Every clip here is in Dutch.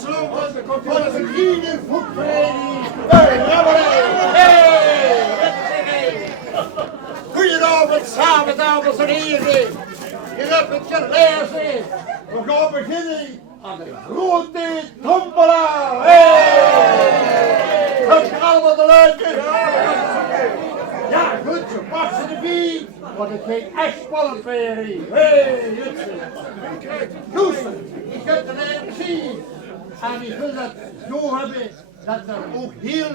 Voor de vrienden voetvereniging. Hey, goedenavond samen, dames en heren. Je hebt het gelezen. We gaan beginnen aan de grote tombola. Hey! Komt je allemaal de leukjes? Ja, goed, zo pak ze de bier. Want het ging echt spannend voor jullie. Hey, jutsen. Goed, ik heb het even zien. En ik wil dat zo hebben dat er ook heel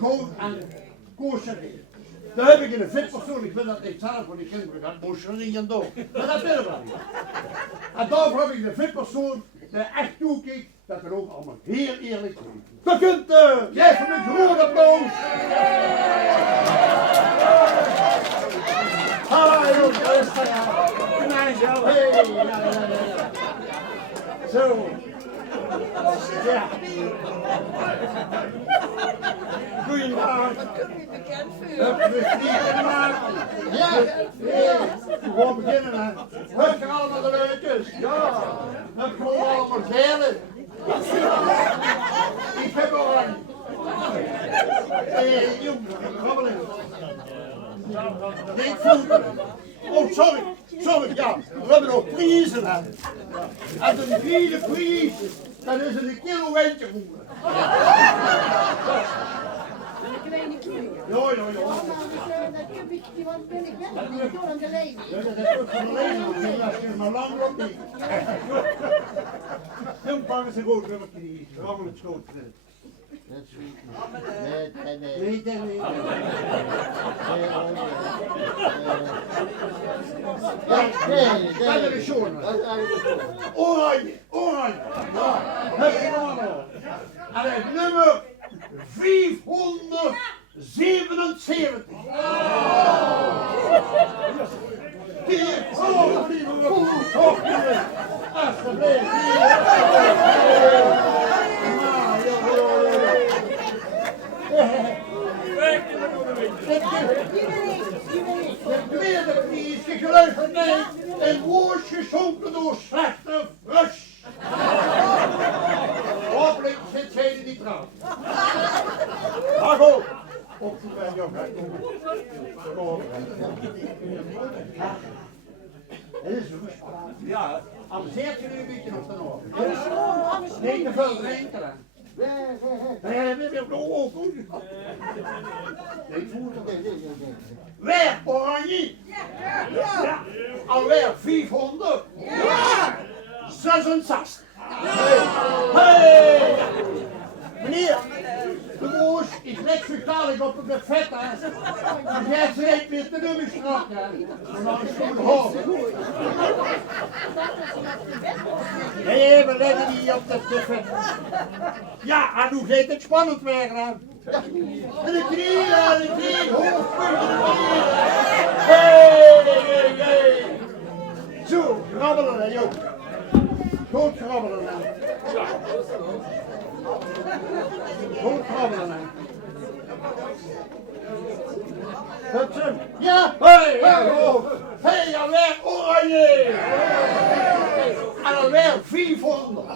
goed aan koosje is. Daar heb ik een fit persoon, ik wil dat niet zelf, want ik ken dat moest er niet aan doen. Maar dat willen we niet. En daarvoor heb ik een fit persoon die echt toekijkt dat er ook allemaal heel eerlijk is. Begint geef hem een groot applaus. Hallo jongens, daar is het ja. Hey, ja. Zo. Ja. Goeiedag. Ja, we gaan beginnen hè. Heb je allemaal de leukjes? Ja. Heb je allemaal zeilen? Ik heb al een. Jongen, krabbelen. Niet voelen. Oh, sorry, ja, we hebben nog prijzen hè. Als een vierde prijs, dan is het een kilo eentje voeren. Ja. Dat kubbetje, want ben ik net niet door aan de lijn. Ja, dat is ook van de lijn, dat is maar lang op niet. Jong, pakken ze goed, we hebben die rammel het schoot. Dat is goed. Nee. Dat is schoon. Oranje. Heb je allemaal. En het nummer 577. De tweede prijs geluisterd mee en woord gezonken door slechte rust. Hopelijk zit zij er niet trouw. Maar goed. Op de weg, ja, amuseert je nu een beetje op de noord? Nee, te veel drinken. Weer oranje. Ja. Alweer 500. Ja. 66. Hey. Meneer, de moes is net vertalig op de vet, hè. Dus jij zegt weer te doen strak, hè. En dan is het goed hoog. Nee, we leggen die op de vet. Ja, en hoe gaat het spannend weer, hè. De knieën, hoofdpunten, de knieën. Hey. Zo, grabbelen, hè, joh. Goed grabbelen, hè. Goed grabbelen, hè. Hupsen. Ja, hey, hey, alweer oranje. En alweer 500.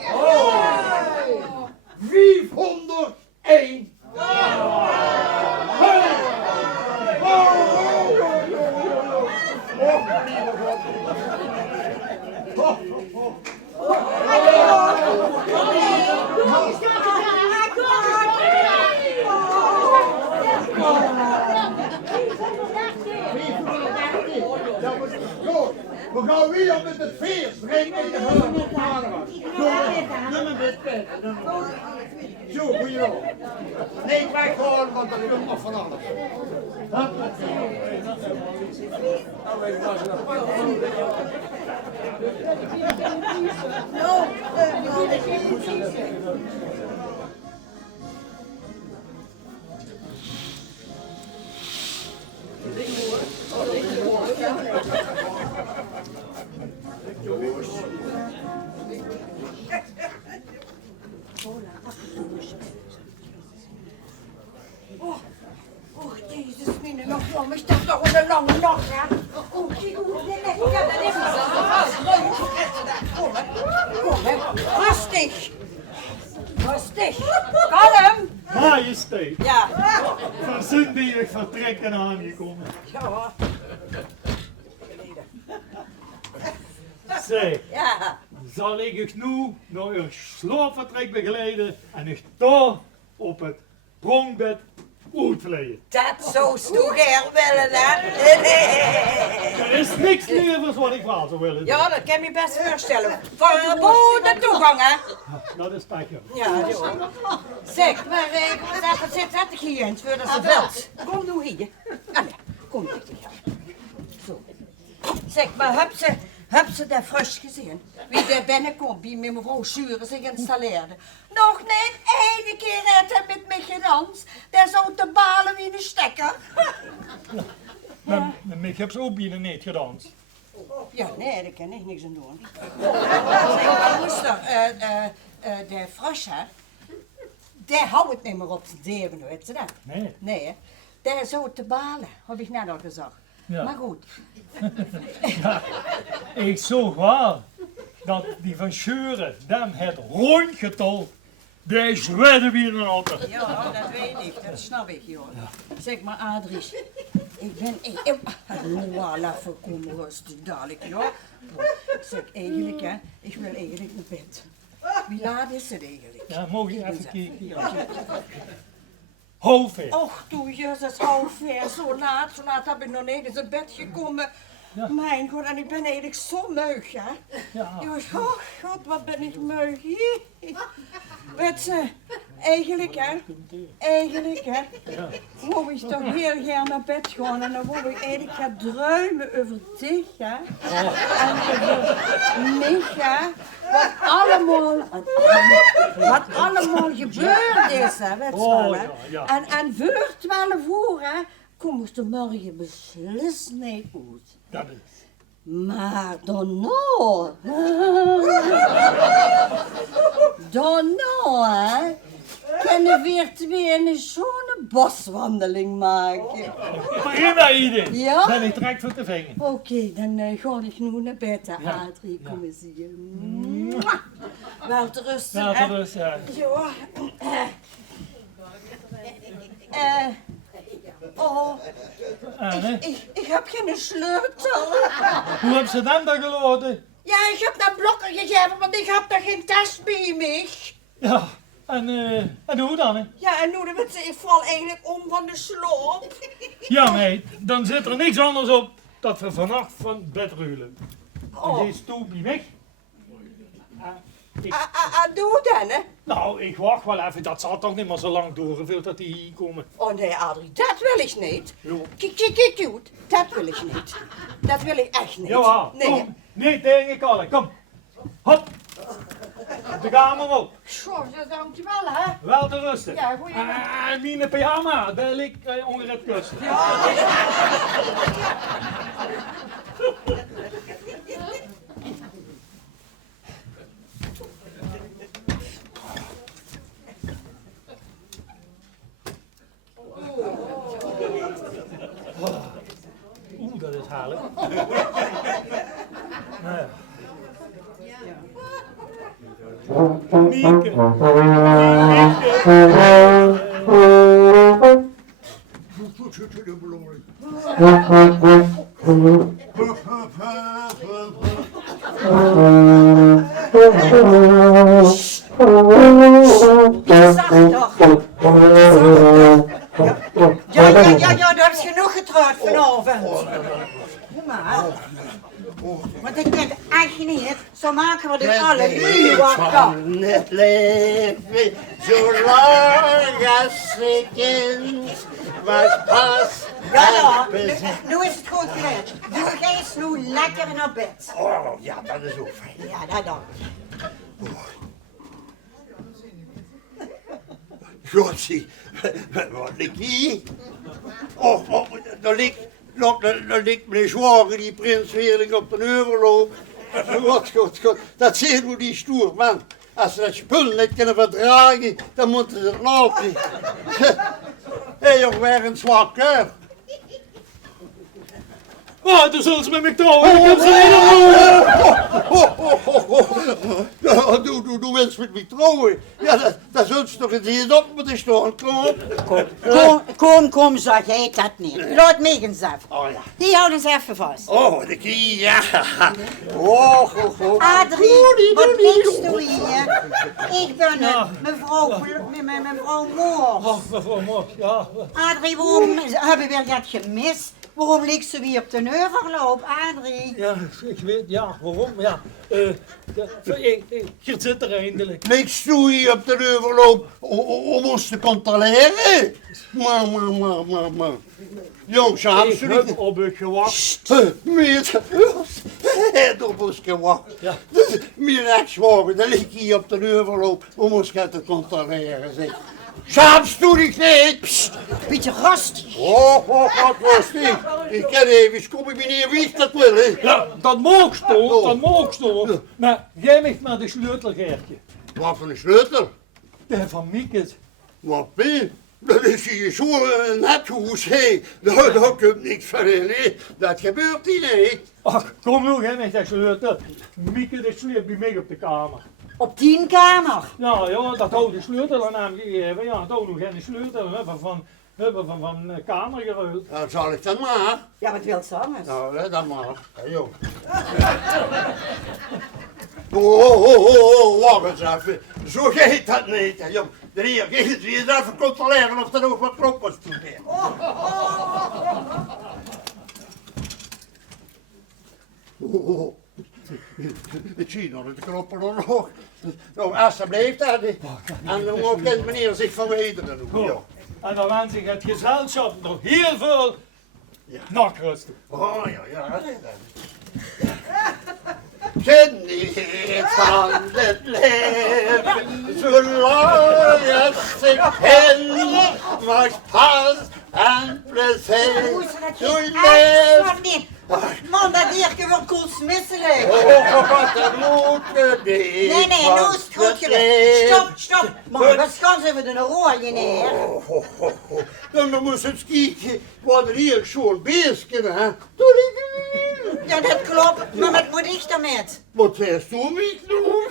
501. Hey. We gaan weer met het feest. Drinken in de hulp met carnaval. Nummer dit. Zo, goeie rol. Nee, ik krijg gewoon, want dat komt af van alles. Oh, Jezus, minne, nog van me staat toch een lange nacht, hè? Oh, zie hoe het net is. Ja, dat is het. Kom, hè. Rustig. Rustig. Kalm. Majesteit, Ja. van Sint-Erik vertrekken aangekomen. Ja. Zeg, Ja. zal ik u nu naar uw slaapvertrek begeleiden en u daar op het prongbed uitvleien. Dat zou je gern willen, hè? Er is niks levens wat ik wel zou willen doen. Ja, dat kan je me best voorstellen. Verboden toegang, hè? Dat is pekje. Ja, zo. Zeg, maar wat zit ik hier eens voor dat ze veld? Kom nu hier. Allee, kom nu hier. Zo. Zeg, maar heb ze daar frisch gezien? Wie daar binnenkomt, wie met mevrouw Sure zich installeerde. Nog niet één keer heeft hij met me gedanst. Dat zou te balen wie een stekker. Maar ik heb zo binnen niet gedanst. Ja, nee, daar kan ik niks aan doen. Zeg, maar moester, de Froscher, die houdt het niet meer op zijn leven, weet je dat? Nee. Nee, hè? Die is zo te balen, heb ik net al gezegd. Ja. Maar goed, Ik zag wel dat die van Scheuren, dan het rondgetal, die zwedde weer een auto. ja, dat weet ik, dat snap ik, joh. Zeg maar, Adries, ik ben... Voilà, voorkomen rustig, dadelijk, joh. Zeg, eigenlijk, hè, ik wil eigenlijk naar bed. Wie laat is het eigenlijk? Ja, mogen je even kijken? Ja. Hoofd. Och, doe jezus, halfweer, zo laat heb ik nog niet eens in bed gekomen. Ja. Mijn god, en ik ben eigenlijk zo meug, hè. Ja. Oh god, wat ben ik meug. Weet ze, eigenlijk hè, Ja. wou ik toch heel graag naar bed gaan en dan wou ik eigenlijk gaan druimen over dich, hè. En over mich, hè. Wat allemaal gebeurd is, hè, weet je Oh, wel, hè. ja, ja. En voor 12 uur, hè, kom ik de morgen beslist niet uit. Dat is. Maar daarna, hè, kunnen we weer twee een schone boswandeling maken. Prima idee. Ja? Ben ik direct voor te vingen. Oké, dan ga ik nu naar bed, hè, Ja. Adrie, Ja. kom eens hier. Mwah. Wel te rusten, Ja, hè. dat is, ja. Ja. Oh, Hè? ik heb geen sleutel. Hoe hebben ze dan dat gelaten? Ja, ik heb dat blokken gegeven, want ik heb daar geen tas bij me. Ja, en hoe dan? Hè? Ja, en nu ik val eigenlijk om van de sloop. Ja, meid, dan zit er niks anders op dat we vannacht van bed ruilen. Oh. En die stoel die weg. Doe dan, hè? Nou, ik wacht wel even, dat zal toch niet meer zo lang doorgevuld dat die hier komen. Oh nee, Adrie, dat wil ik niet. Jo. Kijk, dat wil ik niet. Dat wil ik echt niet. Ja, Nee. kom. Niet tegen kallen, kom. Hop. Op de kamer op. Zo, dankjewel, hè. Wel te rusten. Ja, goeie En mijn pyjama, daar ligt onder het kussen. Oeh, dat is halig. Nou ja. Mieke. Zacht toch. Ja, dat is genoeg getrouwd vanavond. Want ik weet echt niet, zo maken we dit alle drie wakker. Van het leven, zolang als ik kind was pas. Ja, nu is het goed geweest. Nu ga je nu lekker naar bed. Oh, ja, dat is ook fijn. Ja, dat dan. Godzie, wat ligt hier? Oh, daar ligt meneer Zwager, die prins Weerling op de overloop. God, dat zijn hoe die stoer, man. Als ze dat spul niet kunnen verdragen, dan moeten ze het lopen. Hé, jongen, weer een zwak, hè? Oh, dan zullen ze met me trouwen. Ik heb ze helemaal. Ja, du willst met me trouwen. Ja, dat zult ze toch eens hier op moeten staan. Kom, zo heet dat niet. Laat me eens af. Oh ja. Die houden ze even vast. Oh, de kie, ja. Oh. Adrie, wat linkst doe je? Ik ben het, mevrouw Moor. Oh, mevrouw Moor, ja. Adrie, waarom hebben we dat gemist? Waarom ligt ze weer op de overloop, Adrie? Ja, ik weet, ja, waarom? Ja, je zit er eindelijk. Niks doe je op de overloop om ons te controleren. Maar. Jong, ze hebben Ik ze heb niet. op u gewacht. Meer op ons gewacht. Ja. Meer ex-wagen, dan lig je op de overloop om ons te controleren. Zeg. S'avonds doe ik niet. Psst. Beetje rustig. Wat was die? Ik ken even, kom ik meneer wie dat wil, hè? Ja, dat mag toch, dat mag toch. Maar jij mag maar de sleutel, Geertje. Wat voor een sleutel? De van Miekes. Wat ben je? Dat is hier zo'n nethuis, hé. Daar komt niks van in, hè. Dat gebeurt hier niet. Ach, kom nu, jij met de sleutel. Mieke, de sleep bij mij op de kamer. Op 10 kamer. Ja, dat houdt de sleutel aan hem gegeven. Ja, dat houdt nog geen sleutel. Hebben van de kamer geruild. Dat zal ik dan maar. Ja, wat wil ze anders? Nou, hè, dan maar. Ja, joh. Wacht eens even. Zo gaat dat niet, hè, jong. De heer gaat het weer even controleren of er ook wat knoppers toe zijn. Ik zie nog de knoppen nog. Nou, alsjeblieft, hè. En dan moet meneer zich verwijderen. joh. En dan wens ik het gezelschap nog heel veel nachtrust. Oh ja. Geniet van het leven, zolang je zich in mag pas en plezier. Doe leeft. Man, dat hier wordt koelsmisselijk. Oh, wat een moed die. Nee, nu is het goed geweest. Stop. Man, wat gaan ze even de rooien neer? Dan moet je eens kijken wat er hier zo'n beestje, hè. Ja, dat klopt. Maar wat moet ik daarmee? Wat wist u niet doen?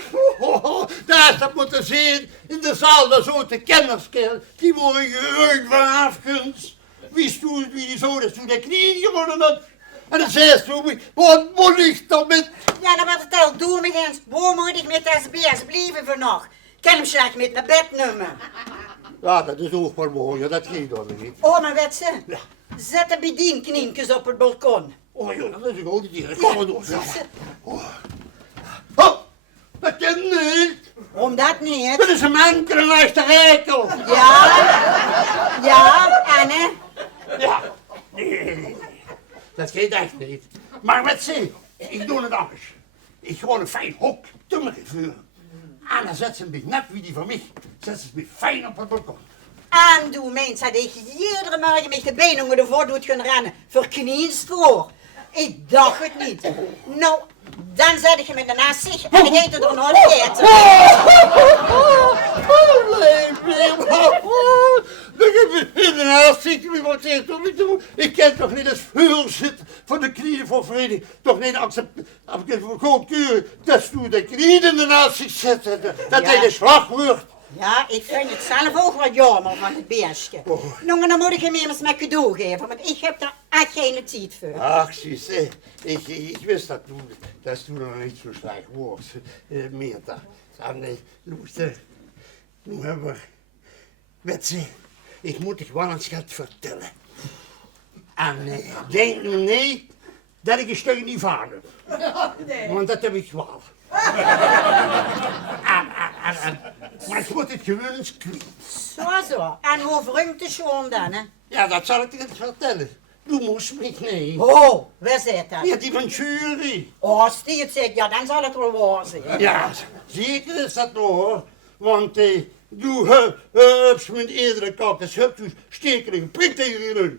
Daar is dat moeten zien in de zaal, dat zo de kennerskerel. Die worden geruid van afgunst. Wist u wie die zo is toen de knieën gewonnen had? En dan zei ze, wat moet ik dan met... Ja, dan wordt het al doen, eens. Waar moet ik met deze beest blijven voor nog? Kan hem slecht met naar bed nemen. Ja, dat is ook wel mooi, dat ging dan niet. Oh, maar weet ze? Zet de bedienkninkjes op het balkon. Oh joh, dat is een goede dier. Ik ga het doen. Oh, dat ken je niet. Waarom dat niet? Dat is een mankeren uit de rekel. Ja, Anne? Ja, nee, dat gaat echt niet. Maar met ze, ik doe het anders. Ik gewoon een fijn hok te me vuren. En dan zet ze hem net wie die van mij. Zet ze me fijn op het balkon. En doe mensen dat ik iedere morgen met de benen onder de voet doet gaan rennen. Voor knienspoor. Ik dacht het niet. Nou, dan zet je met de naast zich en dan eet er nog eten. Ik ken toch niet het vuur zitten van de knieën voor vrede. Toch niet accepteren. Cultuur, dat is toen de knieën ernaast zich zetten. Dat hij de slag wordt. Ja, ik vind het zelf ook wat jammer van het beestje. Nou, dan moet ik hem eens met cadeau geven, want ik heb daar echt geen tijd voor. Ach, zus, ik wist dat toen. Dat is toen nog niet zo slecht woord. Meer dan. En luister, nu hebben we... Betsy, ik moet je wel een schat vertellen. En denk nu niet dat ik een stuk niet vader. Nee. Want dat heb ik wel. Maar ik moet het gewoon eens kwijt. Zo. En hoe wringt de schoon dan, hè? Ja, dat zal ik je eens vertellen. Du moest mich niet. Oh, waar zit dat? Ja, die van Jury. Oh, als die het zegt, ja, dan zal het wel waar zijn. Ja, zeker is dat nog hoor. Want du hebt met eerdere kakkers, hebt u stekelige prik tegen je rug.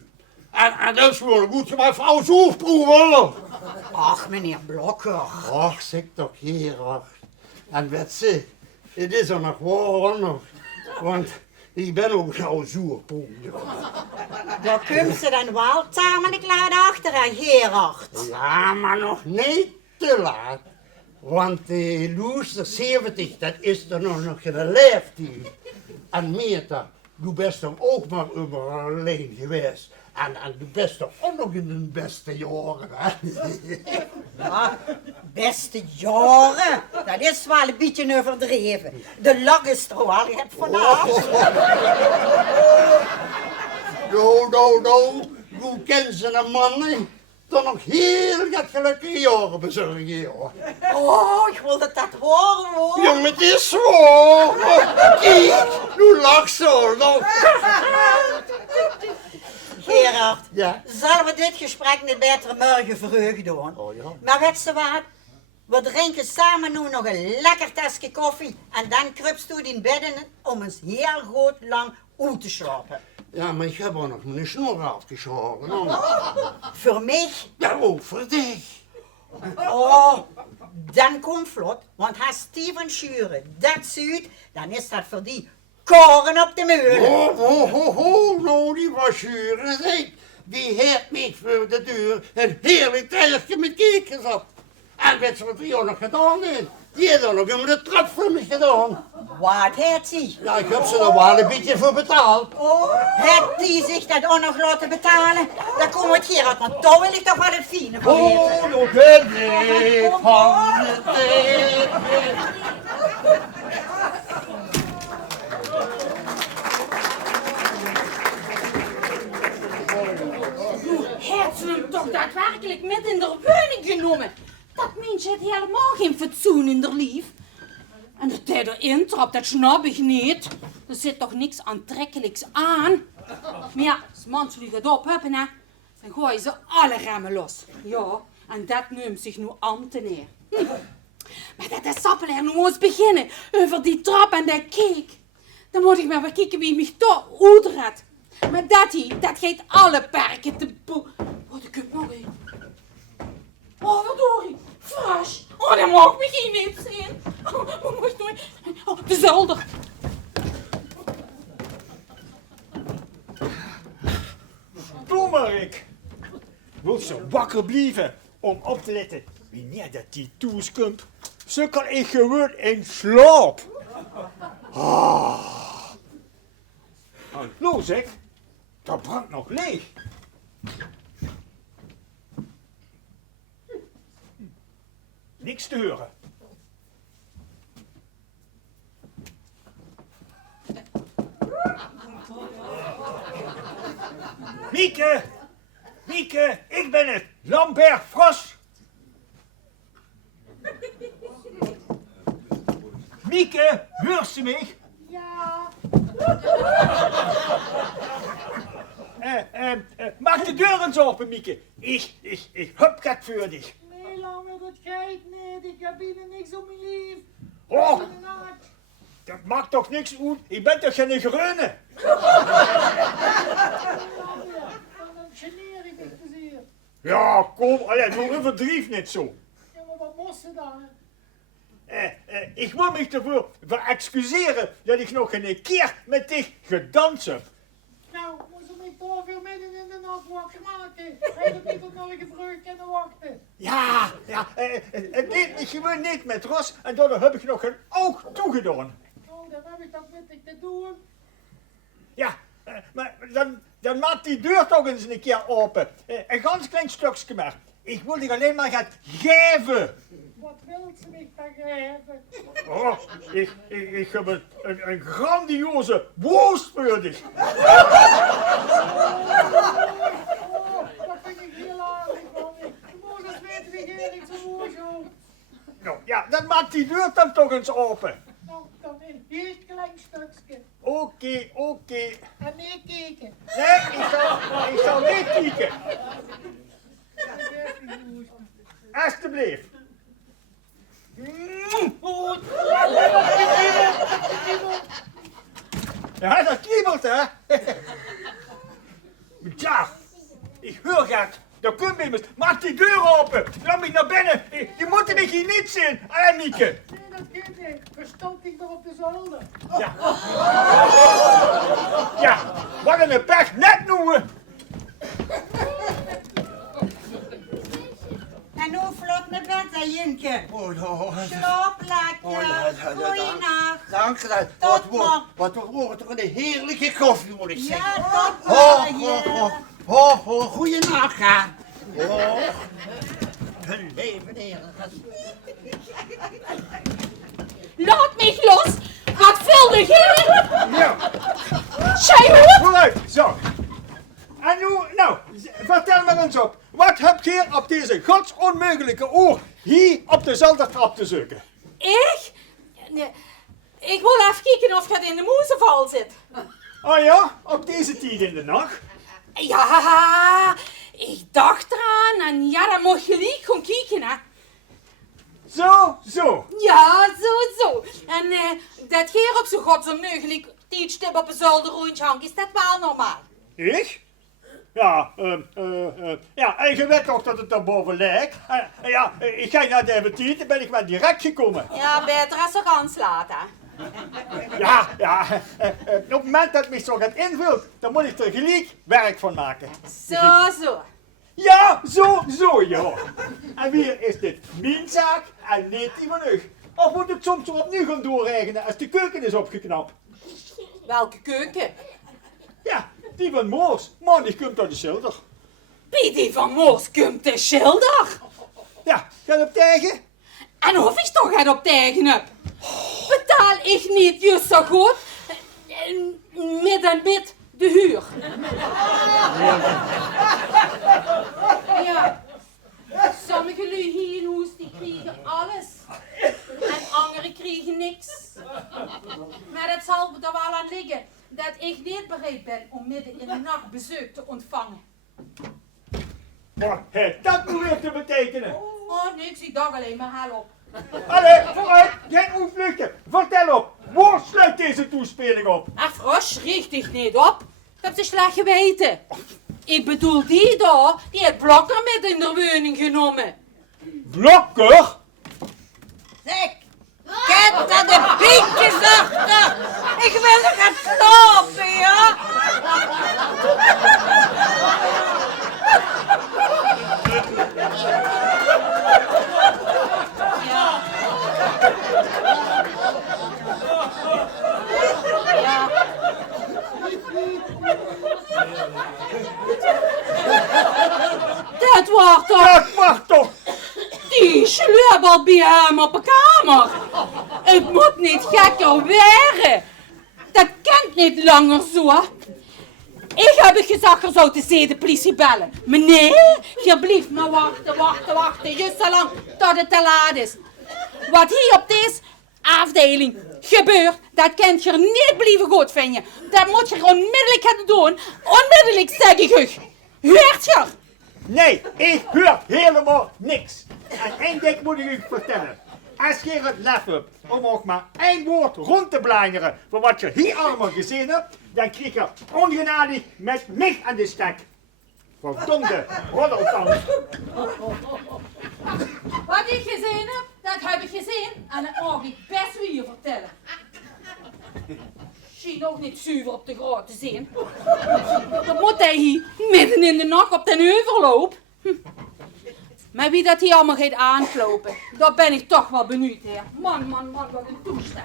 En dat is wel goed, je maar vrouw zo proeven. Ach, meneer Blokker. Ach, zeg toch hier, ach. En weet ze, het is er nog waar nog. Want Ik ben ook zo zuurpoen. Daar komt ze dan wel samen de klaar achter, Gerard. Ja, maar nog niet te laat. Want Loester 70, dat is er nog een leeftijd. En Meerta, du bent dan ook maar alleen geweest. En du bent toch ook nog in de beste jaren, hè? Ja, beste jaren, dat is wel een beetje overdreven. De lach is er wel het vanavond. Nou, hoe ken ze een man dan nog heel wat gelukkige jaren bezorgen, joh. Oh, ik wil dat horen, hoor. Jongen, het is zo. Kijk, nu lach zo nog. Gerard, Ja? zullen we dit gesprek niet beter morgen vroeg doen? Oh ja. Maar weet je wat? We drinken samen nu nog een lekker tasje koffie en dan krupst u in bedden om eens heel goed lang uit te slapen. Ja, maar ik heb ook nog mijn snor afgeschoren. hoor. Voor mij? Ja, ook voor dich. Oh, dan komt vlot, want als Steven Schuren dat ziet, dan is dat voor die koren op de meulen. Nou, die was zuur. Die heeft mij voor de deur een heerlijk tijdje met keken zat. En weet je wat die ook nog gedaan heeft? Die heeft ook nog om de trap voor me gedaan. Wat heeft hij? Ja, ik heb ze er wel een beetje voor betaald. Oh, heeft die zich dat ook nog laten betalen? Dan komt het Gerard, want daar wil ik toch wel het fine van weten. Nog een week van de tijd. Heeft ze hem toch daadwerkelijk met in de woning genomen? Dat mensje heeft helemaal geen fatsoen in de lief. En dat hij erin trapt, dat snap ik niet. Er zit toch niks aantrekkelijks aan. Maar ja, als mensen het opheffen, hè, dan gooien ze alle remmen los. Ja, en dat neemt zich nu ambtenaar. Maar dat is sappelen nu eens beginnen over die trap en dat cake. Dan moet ik maar weer kijken wie mij toch uitredt. Maar dat geeft alle perken te boe. Wat ik heb nog een. Oh, verdorie. Fresh. Oh, dat mag me geen niet zien. Oh, wat moet ik doen? Oh, de zolder. Doe maar, ik. Wil ze wakker blijven om op te letten wanneer dat die toes komt. Zo kan ik gewoon in slaap. Hallo zeg, dat brandt nog leeg. Niks te horen. Mieke! Mieke, ik ben het, Lambert Fros. Mieke, hoort ze mij? Ja. Maak de deur eens open, Mieke. Ik heb gek voor dich. Nee, Lambert, dat gaat niet. Ik heb hier niks om mijn lief. Oh, dat maakt toch niks uit. Ik ben toch geen groene? Dan geneer ik het plezier. Ja, kom, alleen, doe verdrief niet zo. Ja, maar wat moest ze dan? Ik moet me ervoor excuseren dat ik nog een keer met dich gedanst heb. Nou, moest ze mij toch veel midden in de nacht wakker maken. Hij had niet tot morgen vroeg kunnen wachten. Ja, het deed me gewoon niet met Ros en daardoor heb ik nog een oog toegedaan. Oh, dan heb ik dat met ik te doen. Ja, maar dan maakt die deur toch eens een keer open. Een ganz klein stukje maar. Ik wil je alleen maar gaan geven. Wat wil ze mij dan geven? Oh, ik heb een grandioze worst voor dich. Oh, dat vind ik heel aardig van je. Je moet eens weten wie ik zo mooi zo. Nou, ja, dan maakt die deur dan toch eens open. Nou, dan een heel klein stukje. Oké. En niet kijken. Nee, ik zal niet kijken. Alsjeblieft. Ja, dat kriebelt, hè? Ja, ik hoor het. Daar komt iemand. Maak die deur open. Laat me naar binnen. Je moet me hier niet zien. Mieke. Nee, dat kind heen. Verstand ik maar op de zolder. Ja, wat een pech net noemen. En hoe vlot naar bed, hè, Junke? Slaap lekker. Goeienacht. Dank je wel. Tot morgen. Wat wordt toch een heerlijke koffie, moet ik zeggen. Ja, tot Ho, morgen. ho, goeienacht, hè. Oh, een leven, heren. Laat mij los! Wat wilde je? Ja, Zij hoort! vooruit, zo. En nu, nou, vertel me eens op. Wat heb je op deze godsonmogelijke oor hier op dezelfde trap te zoeken? Ik? Nee, ik wil even kijken of het in de moezenval zit. Oh ja, op deze tijd in de nacht? Ja, ik dacht eraan en ja, dan moet je niet gaan kijken, hè. Zo. Ja, zo. En dat hier op zo'n godsonmogelijk tijdstip op een zolderrondje hangt, is dat wel normaal? Ik? Ja, ja, en je weet toch dat het daarboven lijkt? Ja, ik ga naar de appetiet, ben ik maar direct gekomen. Ja, beter als ze gaan slaten. Ja, op het moment dat mij zo gaat invult, dan moet ik er gelijk werk van maken. Zo. Ja, zo, ja. En wie is dit? Mijn zaak en niet die van u. Of moet ik soms zo opnieuw gaan doorregenen als de keuken is opgeknapt? Welke keuken? Ja, die van Moors, man die komt uit de schilder. Wie die van Moors komt de schilder? Ja, gaat op tegen? En of ik toch het op tegen heb? Betaal ik niet juist zo goed? Met en met de huur. Ja. Sommige lui hier in huis die krijgen alles. En anderen krijgen niks. Maar het zal er wel aan liggen dat ik niet bereid ben om midden in de nacht bezoek te ontvangen. Wat heeft dat nu weer te betekenen? Oh, niks, ik dacht alleen maar help. Allee, vooruit, geen onvluchten. Vertel op, waar sluit deze toespeling op? Ach, Frosch, richt dich niet op. Ik heb ze slecht geweten. Ik bedoel die daar, die heeft Blokker met in de woning genomen. Blokker? Zeg, kijk naar de pietjes achter. Ik wil nog gaan slapen, ja? Ja. Dat wordt toch Dat mag toch? die sleubbel bij hem op de kamer. Het moet niet gekker werden. Dat kan niet langer zo. Ik heb gezegd, er zou de politie bellen. Maar nee, je blijft maar wachten. Juist zo lang tot het te laat is. Wat hier op deze afdeling gebeurt, dat kan je niet blijven goed vinden. Dat moet je onmiddellijk gaan doen. Onmiddellijk, zeg ik u. Hoort je? Nee, ik hoor helemaal niks. En één ding moet ik u vertellen. Als je het lef hebt om ook maar één woord rond te blangeren van wat je hier allemaal gezien hebt, dan krijg je ongenadig met mich aan de stek. Verdomde roddeltand. Wat ik gezien heb, dat heb ik gezien. En dat mag ik best weer vertellen. Zie nog niet zuiver op de grond te zien. Dat moet hij hier midden in de nacht op den heuvelloop. Maar wie dat hier allemaal gaat aanklopen, daar ben ik toch wel benieuwd, hè. Man, wat een toestand.